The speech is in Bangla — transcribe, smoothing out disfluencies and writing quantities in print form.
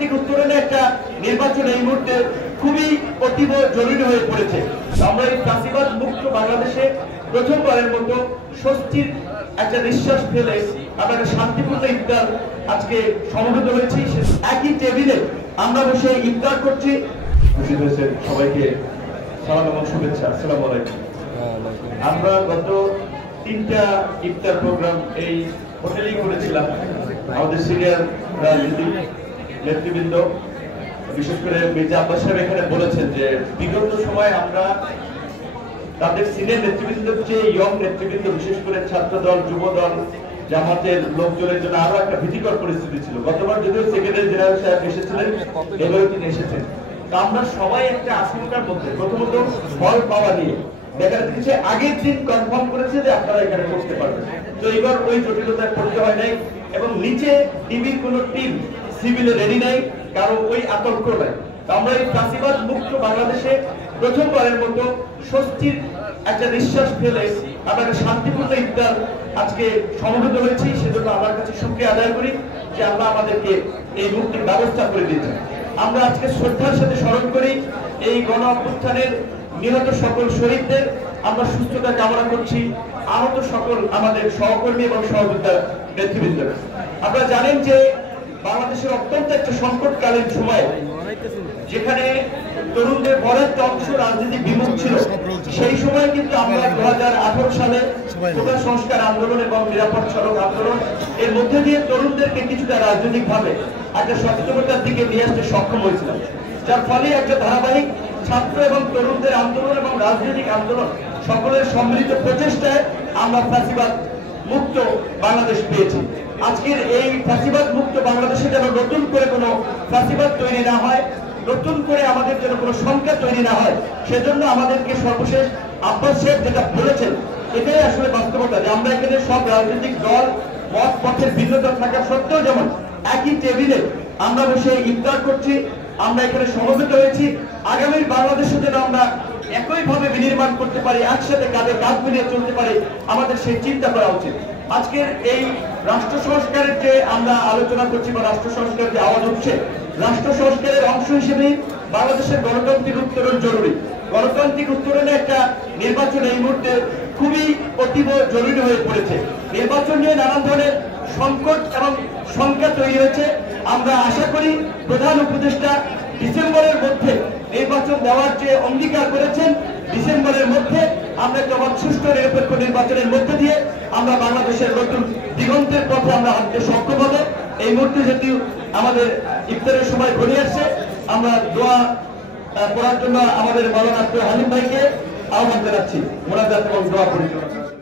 গণতান্ত্রিক উত্তরণে একটা নির্বাচন এই মুহূর্তে খুবই অতীব জরুরি হয়ে পড়েছে। আমরা এই ফ্যাসিবাদ মুক্ত বাংলাদেশে প্রথমবারের মতো স্বস্তির একটা নিঃশ্বাস ফেলে আমরা একটা শান্তিপূর্ণ ইফতার আজকে সমবেত হয়েছি। একই টেবিলে আমরা বসে ইফতার করছি। খুশি হয়েছে, সবাইকে সালাম এবং শুভেচ্ছা। আসসালামু আলাইকুম। আমরা গত 3টা ইফতার প্রোগ্রাম এই হোটেলেই করেছিলাম। আমাদের সিনিয়র রাজনৈতিক নেতৃবৃন্দ, বিশেষ করে মির্জা আব্বাস সাহেব এখানে বলেছেন যে বিগত সময় আমরা তাদের সিনিয়র নেতৃবৃন্দের চেয়ে ইয়ং নেতৃবৃন্দ, বিশেষ করে ছাত্র দল, যুব দল, জামাতের লোকজনের জন্য আরো একটা ভীতিকর পরিস্থিতি ছিল। গতবার যদিও সেক্রেটারি জেনারেল সাহেব এসেছিলেন, এবারও তিনি এসেছেন। আমরা সবাই একটা আশঙ্কার মধ্যে, প্রথমত ফল পাওয়া নিয়ে দেখা যাচ্ছে আগের দিন কনফার্ম করেছে যে আপনারা এখানে করতে পারবেন, তো এবার ওই জটিলতায় পড়তে হয় নাই। এবং নিচে টিভির কোন টিম সিভিলে রেডি নাই, কারো ওই আতঙ্ক নাই। আমরা এই ফ্যাসিবাদ মুক্ত বাংলাদেশে প্রথমবারের মতো স্বস্তির একটা নিঃশ্বাস ফেলে আমরা একটা শান্তিপূর্ণ ইফতার আজকে সমবেত হয়েছি। সেজন্য আমার কাছে শুকরিয়া আদায় করি যে আল্লাহ আমাদেরকে এই মুক্তির ব্যবস্থা করে দিয়েছেন। আমরা আজকে শ্রদ্ধার সাথে স্মরণ করি এই গণ অভ্যুত্থানের নিহত সকল শহীদদের। আমরা সুস্থতা কামনা করছি আহত সকল আমাদের সহকর্মী এবং সহযোদ্ধা নেতৃবৃন্দ। আপনারা জানেন যে বাংলাদেশের অত্যন্ত একটা সংকটকালীন সময়, যেখানে তরুণদের বড় একটা অংশ রাজনীতি বিমুখ ছিল, সেই সময় কিন্তু আমরা 2018 সালে কোটা সংস্কার আন্দোলন এবং নিরাপদ সড়ক আন্দোলন এর মধ্যে দিয়ে তরুণদেরকে কিছুটা রাজনৈতিক ভাবে একটা সচেতনতার দিকে নিয়ে আসতে সক্ষম হয়েছিলাম, যার ফলে একটা ধারাবাহিক ছাত্র এবং তরুণদের আন্দোলন এবং রাজনৈতিক আন্দোলন সকলের সম্মিলিত প্রচেষ্টায় আমরা ফ্যাসিবাদ মুক্ত বাংলাদেশ পেয়েছি। আজকের এই ফ্যাসিবাদ মুক্ত বাংলাদেশে যেন নতুন করে কোনো ফ্যাসিবাদ তৈরি না হয়, নতুন করে আমাদের যেন কোনো সংখ্যা তৈরি না হয়, সেজন্য আমাদেরকে সর্বশেষ আব্বাস সাহেব যেটা বলেছেন এটাই আসলে বাস্তবতা, যে আমরা এখানে সব রাজনৈতিক দল মত পথের ভিন্নতা থাকা সত্ত্বেও যেমন একই টেবিলে আমরা বসে ইফতার করছি, আমরা এখানে সমবেত হয়েছি। আগামীর বাংলাদেশে যেন আমরা একইভাবে বিনির্মাণ করতে পারি, একসাথে কাঁধে কাঁধ মিলিয়ে চলতে পারি, আমাদের সেই চিন্তা করা উচিত। আজকের এই রাষ্ট্র সংস্কারের যে আমরা আলোচনা করছি বা রাষ্ট্র সংস্কারের যে আওয়াজ উঠছে, রাষ্ট্র সংস্কারের অংশ হিসেবে বাংলাদেশের গণতান্ত্রিক উত্তরণ জরুরি। গণতান্ত্রিক উত্তরণে একটা নির্বাচন এই মুহূর্তে খুবই অতীব জরুরি হয়ে পড়েছে। নির্বাচন নিয়ে নানান ধরনের সংকট এবং শঙ্কা তৈরি হয়েছে। আমরা আশা করি প্রধান উপদেষ্টা ডিসেম্বরের মধ্যে নির্বাচন দেওয়ার যে অঙ্গীকার করেছেন, ডিসেম্বরের মধ্যে আমরা একটা সুষ্ঠু নিরপেক্ষ নির্বাচনের মধ্যে দিয়ে আমরা বাংলাদেশের নতুন দিগন্তের পথে আমরা হাঁটতে সক্ষম হবে। এই মুহূর্তে যেহেতু আমাদের ইফতারের সময় ঘনিয়ে আসছে, আমরা দোয়া করার জন্য আমাদের মাওলানা হালিম ভাইকে আহ্বান জানাচ্ছি মোনাজাত এবং দোয়া পরিচালনা।